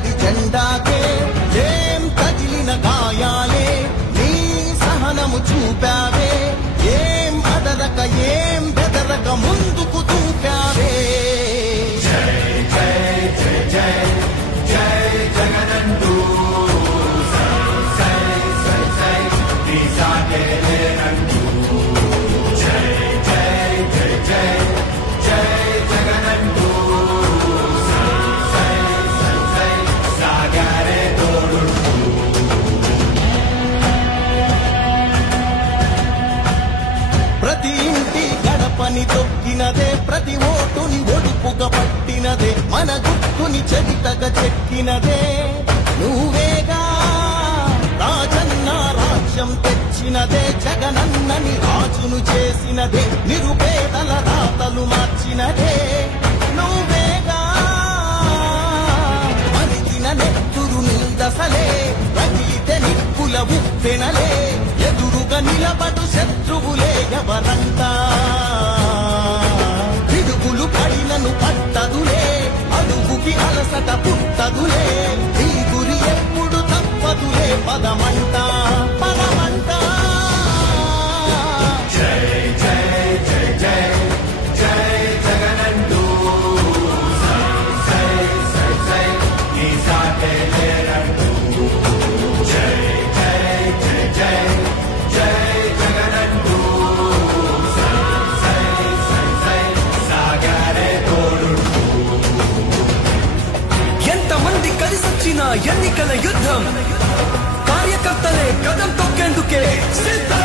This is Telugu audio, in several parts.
ఎగరగది జెండాకే ఏం తగిలిన గాయాలే నీ సహనము చూపావే ఏం అదరక ఏం బెదరక ముందుకు దూకావే జై జై జై జై జై జగనంటూ సై సై సై నీ సాగే లేనంటూ జై జై జై జై జై జగనంటూ సై సై సై సాగారే తోడుంటూ ప్రతి ఇంటి గడపని తొక్కినదే ప్రతి ఓటుని ఒడుపుగా పట్టినదే మన గుట్టుని చరితగా చెక్కినదే నువ్వేగా రాజన్న రాజ్యం తెచ్చినదే జగనన్నని రాజును చేసినదే నిరుపేదల రాతలు మార్చినదే నువ్వేగా మరిగిన నెత్తురు నీదసలే రగిలితే నిప్పుల ఉప్పెనలే ఎదురుగా నిలబడు శత్రువులే ఎవరంతా పిడుగులు పడినను పట్టదులే అడుగుకి అలసట పుట్టదులే ఈ గురి ఎప్పుడు తప్పదులే పదమంట పదమంట జై జై జై జై జై జగనంటూ సై సై సై ఈ సాటే లేరంటూ జై జై జై జై జై జగనంటూ సై సై సై సై సాగారే తోడుంటూ ఎంతమంది కలిసొచ్చిన ఎన్నికల యుద్ధం కార్యకర్తలే కదం తొక్కేందుకే సిద్ధం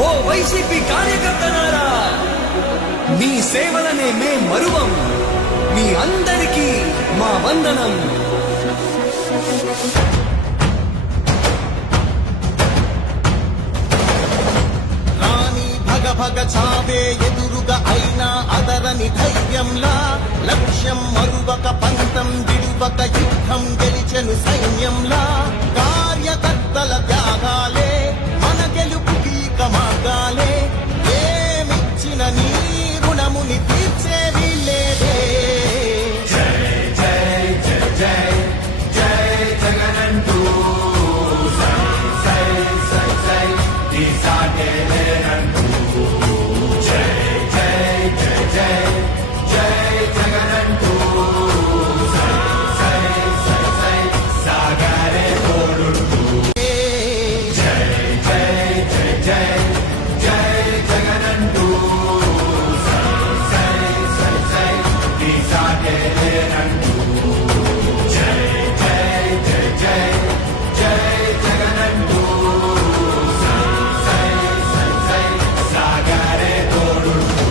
ఓ వైసీపీ కార్యకర్తలారా మీ సేవలనే మే మరువం మీ అందరికీ మా వందనం రాణి భగ భగ చావే ఎదురుగా అయినా అదరని ధైర్యంలా లక్ష్యం మరువక పంతం విడువక యుద్ధం గెలిచెను సైన్యంలా కార్యకర్తల త్యాగాలే మన గెలుపుకి మార్గాలే ఏమిచ్చిన నీ రుణముని తీర్చేవి లేదే జై జై జై జై జై జగనంటూ సై సై సై సై ఈ సాగే లేనంటూ జై జై జై జై జై జగనంటూ సై సై సై సై సాగారే తోడుంటూ జై జై జై జై జై జగనంటూ సై సై సై సై ఈ సాగే లేనంటూ జై జై జై జై జై జగనంటూ సై సై సై సై సాగారే తోడుంటూ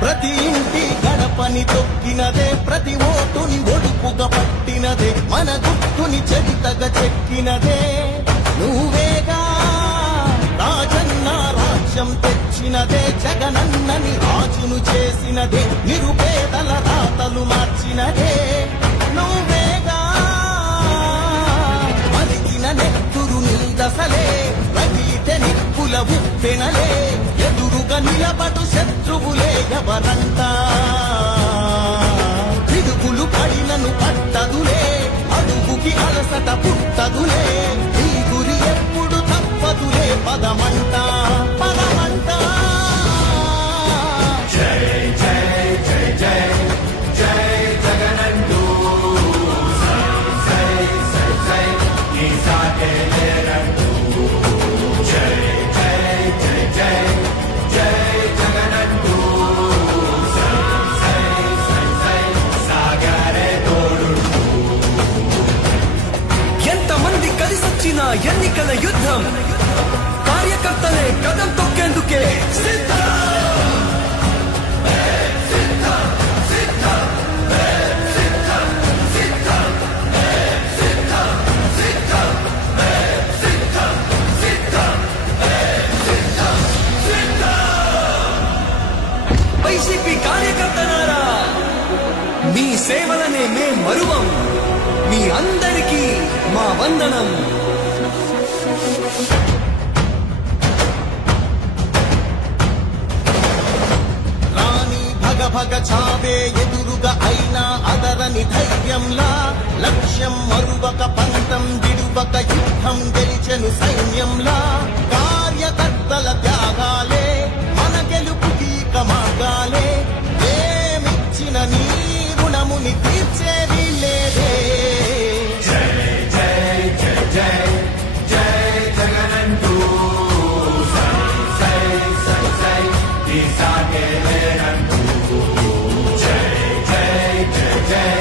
ప్రతి ఇంటి గడపని తొక్కినదే ప్రతి ఓటుని ఒడుపుగా పట్టినదే మన గుట్టుని చరితగా చెక్కినదే నువ్వేగా రాజన్న రాజ్యం తెచ్చినదే జగనన్నని రాజును చేసినదే నిరుపేదల రాతలు మార్చినదే నువ్వేగా మరిగిన నెత్తురు నీదసలే రగిలితే నిప్పుల ఉప్పెనలే ఎదురుగా నిలబడు శత్రువులే ఎవరంతా పిడుగులు పడినను పట్టదులే అడుగుకి అలసట పుట్టదులే ఈ గురి ఎప్పుడు తప్పదులే పదమంట పదమంట జై జై జై జై జై జగనంటూ సై సై సై సై ఈ సాగే లేరంటూ జై జై జై జై జై జగనంటూ సై సై సై సై సాగారే తోడుంటూ ఎంతమంది కలిసొచ్చిన ఎన్నికల యుద్ధం కార్యకర్తలే కదం తొక్కేందుకే సిద్ధం వందనం. రాణి భగ భగ చావే ఎదురుగా అయినా అదరని ధైర్యంలా, లక్ష్యం మరువక పంతం విడువక యుద్ధం గెలిచెను సైన్యంలా. కార్యకర్తల త్యాగాలే మన గెలుపుకి మార్గాలే, ఏమిచ్చిన నీ రుణముని తీర్చేది లేదే. జై జై జై జై జై జగనంటూ సై సై సై సై ఈ సాగేలేనంటూ. జై జై జై జై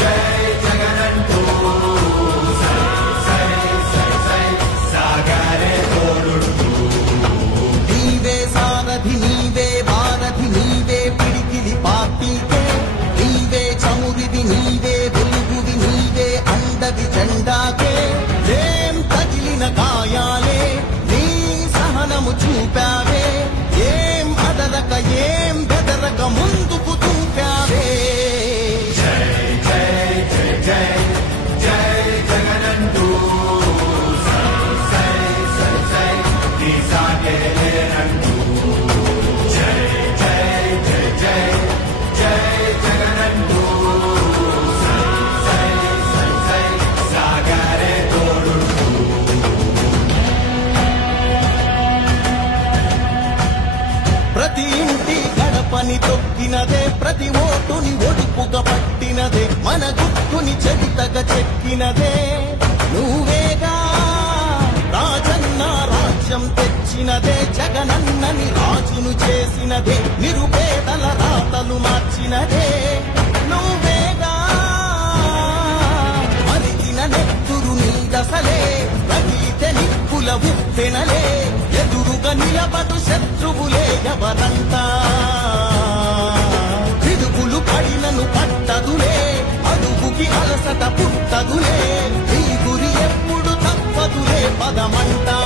జై జగనంటూ సై సై సై సై సాగరే తోడుంటూ. నీవే సారథి నీవే వారధి నీవే పిడికిలి పార్టీకే, నీవే చమురివి నీవే వెలుగువి నీవే అండవి జెండాకే. ఏం తగిలిన గాయాలే నీ సహనము చూపావే, ఏం అదరక ఏం బెదరక ముందుకు చూపావే. జై జై జై జై జై జగనంటూ సై సై సై సై ఈ సాగేలేనంటూ. జై జై జై జై జై జగనంటూ సై సై సై సై సాగరే తోడుంటూ. ప్రతి ఇంటి గడపని తొక్కినదే, ప్రతి ఓటుని ఒడుపుగా పట్టినదే, మన గుట్టుని చెవితగా చెక్కినదే నువ్వేగా. రాజన్న రాజ్యం తెచ్చినదే, జగనన్నని రాజును చేసినదే, నిరుపేదల రాతలు మార్చినదే నువ్వేగా. మరిగిన నెత్తురు నీ దశలే, రగిలితే నిప్పుల ఉప్పెనలే, ఎదురుగా నిలబడు శత్రువులే ఎవరంతా. పిడుగులు పడినను పట్టదులే, అడుగుకి అలసట పుట్టదులే, ఈ గురి ఎప్పుడు తప్పదులే పదమంటా.